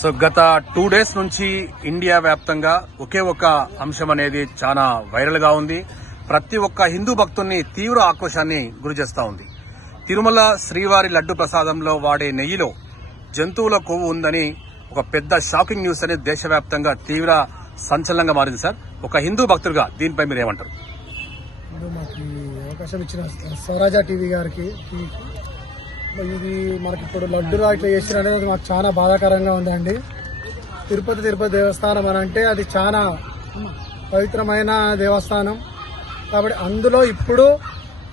So గత 2 days నుంచి India వ్యాప్తంగా ఒకే ఒక అంశం అనేది చాలా వైరల్ గా ఉంది. ప్రతి ఒక్క హిందూ భక్తుల్ని తీవ్ర ఆక్రోశాన్ని గురిచేస్తా ఉంది. తిరుమల శ్రీవారి లడ్డు ప్రసాదంలో వాడే నెయ్యిలో జంతువుల కొవ్వు ఉందని ఒక పెద్ద షాకింగ్ న్యూస్ అనేది దేశవ్యాప్తంగా తీవ్ర సంచలనంగా మారింది. సార్, ఒక హిందూ భక్తుడిగా దీనిపై మీరు ఏమంటారు? మాకు అవకాశం ఇచ్చిన స్వరాజ టీవీ గారికి ఇది మనకి ఇప్పుడు లడ్డులా ఇట్లా చేసిన అనేది మాకు చాలా బాధాకరంగా ఉందండి. తిరుపతి దేవస్థానం అని అంటే అది చాలా పవిత్రమైన దేవస్థానం కాబట్టి అందులో ఇప్పుడు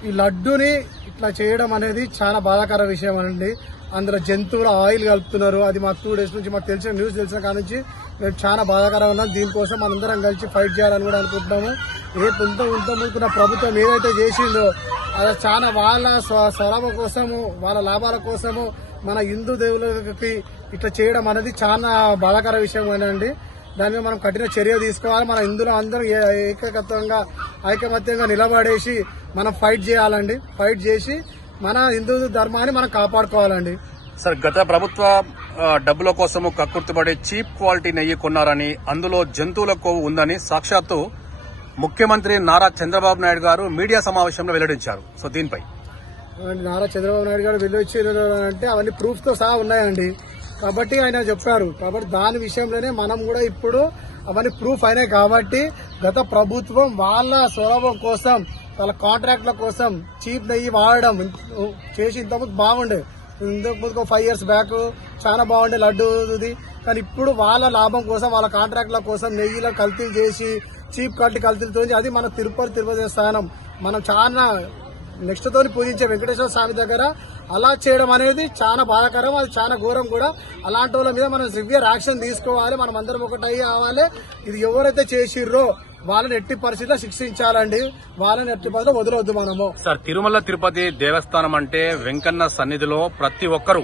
ఈ లడ్డుని ఇట్లా చేయడం అనేది చాలా బాధాకర విషయం అండి. అందులో జంతువుల ఆయిల్ కలుపుతున్నారు. అది మాకు 2 days నుంచి మాకు తెలిసిన న్యూస్ తెలిసిన కాడ నుంచి మేము చాలా బాధాకరంగా ఉన్నాం. దీనికోసం మనందరం కలిసి ఫైట్ చేయాలని కూడా అనుకుంటున్నాము. ముందుకున్న ప్రభుత్వం ఏదైతే చేసిందో అది చాలా వాళ్ళ స్వలాభం కోసము, వాళ్ళ లాభాల కోసము మన హిందూ దేవులకి ఇట్లా చేయడం అనేది చాలా బాధాకర విషయం అండి. దాని మీద మనం కఠిన చర్య తీసుకోవాలి. మన హిందువులు అందరూ ఐకమత్యంగా నిలబడేసి మనం ఫైట్ చేయాలండి. ఫైట్ చేసి మన హిందూ ధర్మాన్ని మనం కాపాడుకోవాలండి. సార్, గత ప్రభుత్వ డబ్బుల కోసము కక్కుర్తిపడే చీప్ క్వాలిటీ నెయ్యి కొన్నారని, అందులో జంతువుల కొవ్వు ఉందని సాక్షాత్తు ముఖ్యమంత్రి నారా చంద్రబాబు నాయుడు గారు మీడియా సమావేశంలో వెల్లడించారు. సో దీనిపై నారా చంద్రబాబు నాయుడు గారు వెల్లడించారు అంటే అవన్నీ ప్రూఫ్ తో సహా ఉన్నాయండి. కాబట్టి ఆయన చెప్పారు. కాబట్టి దాని విషయంలోనే మనం కూడా ఇప్పుడు అవన్నీ ప్రూఫ్ అయినాయి. కాబట్టి గత ప్రభుత్వం వాళ్ళ స్వలాభం కోసం, వాళ్ళ కాంట్రాక్ట్ల కోసం చీప్ నెయ్యి వాడడం చేసి ఇంతకుముందు బాగుండే. ఇంతకుముందు 5 years బ్యాక్ చాలా బాగుండే లడ్డూది. కానీ ఇప్పుడు వాళ్ళ లాభం కోసం, వాళ్ళ కాంట్రాక్ట్ల కోసం నెయ్యిలో కల్తీలు చేసి చీప్ క్వాలిటీ కల్తీలతో అది మన తిరుపతి దేవస్థానం మనం చాలా నెక్స్ట్ తోని పూజించే వెంకటేశ్వర స్వామి దగ్గర అలా చేయడం అనేది చాలా బాధాకరం. అది చాలా ఘోరం కూడా. అలాంటి వాళ్ళ మీద మనం సివియర్ యాక్షన్ తీసుకోవాలి. మనం అందరం ఒకటి అవ్వాలి. ఇది ఎవరైతే చేసిర్రో వాళ్ళని ఎట్టి పరిస్థితిలో శిక్షించాలండి. వాళ్ళని ఎట్టి పరిస్థితిలో వదలవద్దు మనము. సార్, తిరుమల తిరుపతి దేవస్థానం అంటే వెంకన్న సన్నిధిలో ప్రతి ఒక్కరూ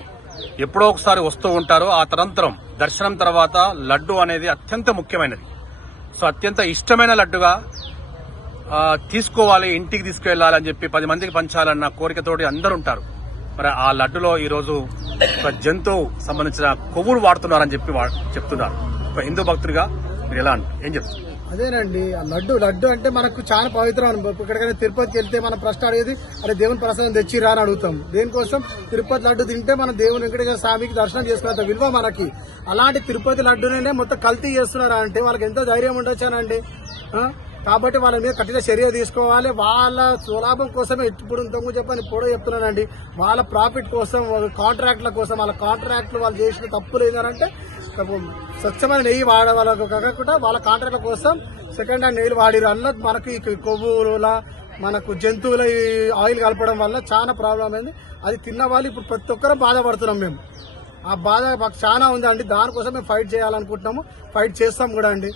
ఎప్పుడో ఒకసారి వస్తూ ఉంటారు. ఆ తరంతరం దర్శనం తర్వాత లడ్డు అనేది అత్యంత ముఖ్యమైనది. సో అత్యంత ఇష్టమైన లడ్డుగా తీసుకోవాలి, ఇంటికి తీసుకువెళ్లాలి అని చెప్పి 10 మందికి పంచాలన్న కోరికతోటి అందరూ ఉంటారు. మరి ఆ లడ్డులో ఈ రోజు ఒక జంతువు సంబంధించిన కొవ్వులు వాడుతున్నారని చెప్పి చెప్తున్నారు. ఒక హిందూ భక్తుడిగా మీరు ఎలా ఏం చెప్తారు? అదేనండి, ఆ లడ్డు అంటే మనకు చాలా పవిత్రం. ఇక్కడికైనా తిరుపతికి వెళ్తే మన ప్రశ్న అడిగేది అరే దేవుని ప్రసాదం తెచ్చిరా అని అడుగుతాం. దేనికోసం? తిరుపతి లడ్డు తింటే మనం దేవుని వెంకటేశ్వర స్వామికి దర్శనం చేసుకున్నంత విలువ మనకి. అలాంటి తిరుపతి లడ్డునే మొత్తం కల్తీ చేస్తున్నారా అంటే వాళ్ళకి ఎంత ధైర్యం ఉండొచ్చానండి. కాబట్టి వాళ్ళ మీద కఠిన చర్య తీసుకోవాలి. వాళ్ళ స్వలాభం కోసమే ఇప్పుడు ఇంతకు చెప్పని ఇప్పుడు చెప్తున్నానండి. వాళ్ళ ప్రాఫిట్ కోసం, కాంట్రాక్ట్ల కోసం, వాళ్ళ కాంట్రాక్ట్లు వాళ్ళు చేసిన తప్పులు ఏంటంటే స్వచ్ఛమైన నెయ్యి వాళ్ళకు కాకుండా వాళ్ళ కాంట్రాక్ట్ల కోసం సెకండ్ హ్యాండ్ నెయ్యిలు వాడిరు. అన్న మనకి కొవ్వుల మనకు జంతువుల ఆయిల్ కలపడం వల్ల చాలా ప్రాబ్లం అయింది. అది తిన్న వాళ్ళు ఇప్పుడు ప్రతి ఒక్కరూ బాధపడుతున్నాం. మేము ఆ బాధ మాకు చాలా ఉందండి. దానికోసం మేము ఫైట్ చేయాలనుకుంటున్నాము. ఫైట్ చేస్తాం కూడా అండి.